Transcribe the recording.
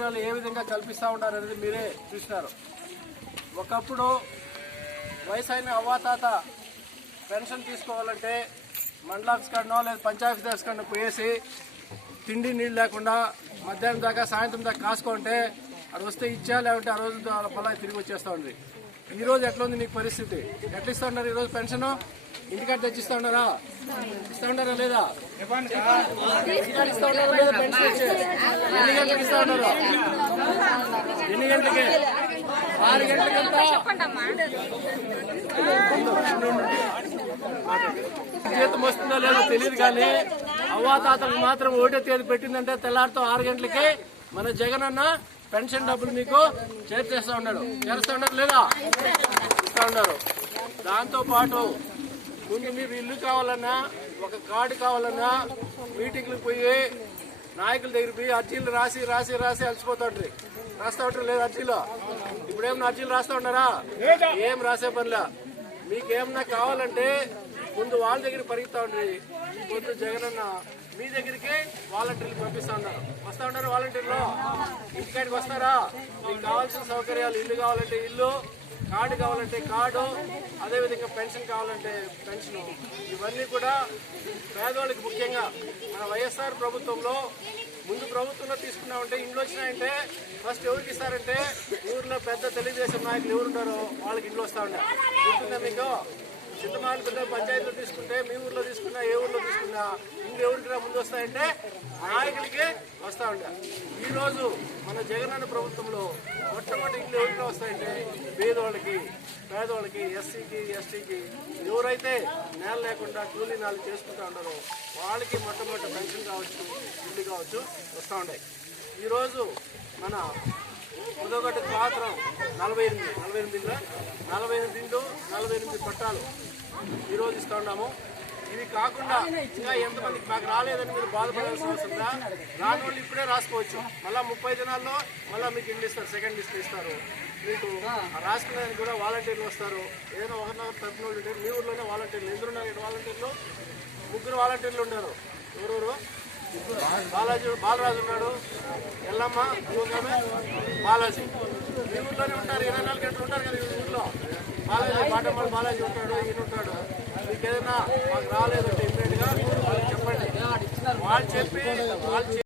సౌకర్యాలు ఏ విధంగా కల్పిస్తూ ఉన్నారు అనేది మీరే చూసినారు. ఒకప్పుడు వయసైన అవ్వాతాత పెన్షన్ తీసుకోవాలంటే మండలాఫీస్ కాడనో లేదా పంచాయతీ ఆఫీస్ కాడనో పోయేసి తిండి నీళ్ళు లేకుండా మధ్యాహ్నం దాకా సాయంత్రం దాకా కాసుకుంటే అది వస్తే ఇచ్చా, లేకుంటే ఆ రోజు పొలా తిరిగి వచ్చేస్తూ ఉంది. ఈ రోజు ఎట్లా ఉంది నీకు పరిస్థితి? ఎట్లా ఇస్తా ఉన్నారు ఈరోజు పెన్షన్? ఇంటికాడ తెచ్చిస్తా ఉన్నారా? ఇస్తా ఉన్నారా లేదా? ఇంటికాడ ఇస్తా ఉన్నారా లేదా? పెన్షన్ వచ్చి ఎన్ని గంటలకు ఇస్తా ఉన్నారు? ఎన్ని గంటలకి? 6 గంటలకంతా జీతం వస్తుందో లేదో తెలియదు, కానీ అవ్వాతాతలకు మాత్రం ఒకటో తేదీ పెట్టిందంటే తెల్లారితో 6 గంటలకి మన జగన్ అన్న పెన్షన్ డబ్బులు మీకు చేర్చేస్తా ఉన్నాడు. చేరుస్తా ఉన్నారు లేదా? ఇస్తా ఉన్నారు. దాంతో పాటు ముందు మీరు ఇల్లు కావాలన్నా, ఒక కార్డు కావాలన్నా మీటింగ్లకు పోయి నాయకుల దగ్గర పోయి అర్జీలు రాసి రాసి రాసి అలసిపోతుంటారు. రాస్తా ఉంటారు లేదా అర్జీలో? ఇప్పుడేమన్నా అర్జీలు రాస్తా ఉన్నారా? ఏం రాసే పనిలా. మీకేమన్నా కావాలంటే ముందు వాళ్ళ దగ్గర పరిగెత్తా ఉండ్రి. ముందు జగనన్న మీ దగ్గరికి వాలంటీర్లు పంపిస్తా ఉన్నారు. వస్తా ఉన్నారు వాలంటీర్లు. ఇంటికాడికి వస్తారా? మీకు కావాల్సిన సౌకర్యాలు, ఇల్లు కావాలంటే ఇల్లు, కార్డు కావాలంటే కార్డు, అదేవిధంగా పెన్షన్ కావాలంటే పెన్షన్, ఇవన్నీ కూడా పేదవాళ్ళకి ముఖ్యంగా మన వైఎస్ఆర్ ప్రభుత్వంలో ముందు ప్రభుత్వంలో తీసుకున్నామంటే ఇంట్లో వచ్చినాయంటే ఫస్ట్ ఎవరికి ఇస్తారంటే ఊర్లో పెద్ద తెలుగుదేశం నాయకులు ఎవరుంటారో వాళ్ళకి ఇంట్లో వస్తూ ఉంటారు. గుర్తుందా మీకు? చింతమాలి పెద్ద పంచాయతీలో తీసుకుంటే, మీ ఊర్లో తీసుకున్నా, ఏ ఊర్లో తీసుకున్నా ఇంట్లో ఎవరికి ముందు వస్తాయంటే నాయకులకి వస్తూ ఉంటారు. ఈరోజు మన జగనన్న ప్రభుత్వంలో మొట్టమొదటి ఇంట్లో ఎవరికి వస్తాయంటే పేదవాళ్ళకి, పేదవాళ్ళకి, ఎస్సీకి, ఎస్టీకి, ఎవరైతే నేల లేకుండా కూలీ నాలు చేసుకుంటూ ఉంటారో వాళ్ళకి మొట్టమొదటి పెన్షన్ కావచ్చు, ఇల్లు కావచ్చు వస్తూ ఉంటాయి. ఈరోజు మన ఉదోగట్టు పాత్రం 48 ఇండ్లు 48 పట్టాలు ఈరోజు ఇస్తూ ఉన్నాము. ఇవి కాకుండా ఇంకా ఎంతమందికి మాకు రాలేదని మీరు బాధపడాల్సిన అవసరం రాని వాళ్ళు ఇప్పుడే రాసుకోవచ్చు. మళ్ళీ 30 దినాల్లో మళ్ళీ మీకు ఇండ్లు ఇస్తారు, సెకండ్ లిస్ట్ ఇస్తారు. మీకు రాసుకునేదానికి కూడా వాలంటీర్లు వస్తారు. ఏదైనా ఒకరినొకరు తరపున వాళ్ళు. మీ ఊర్లోనే వాలంటీర్లు ఎందుకున్నారు? వాలంటీర్లు 3 వాలంటీర్లు ఉన్నారు. ఎవరెవరు? బాలరాజు ఉన్నాడు, ఎల్లమ్మ, బాలాజీ. మీ ఊర్లోనే ఉంటారు, 24 గంటలు ఉంటారు కదా ఈ ఊర్లో. బాలాజీ పాటమ్మ బాలాజీ ఉంటాడు, ఈయన ఉంటాడు. మీకు ఏదైనా మాకు రాలేదంటే ఇమ్మీడియట్గా వాళ్ళకి చెప్పండి. వాళ్ళు చెప్పి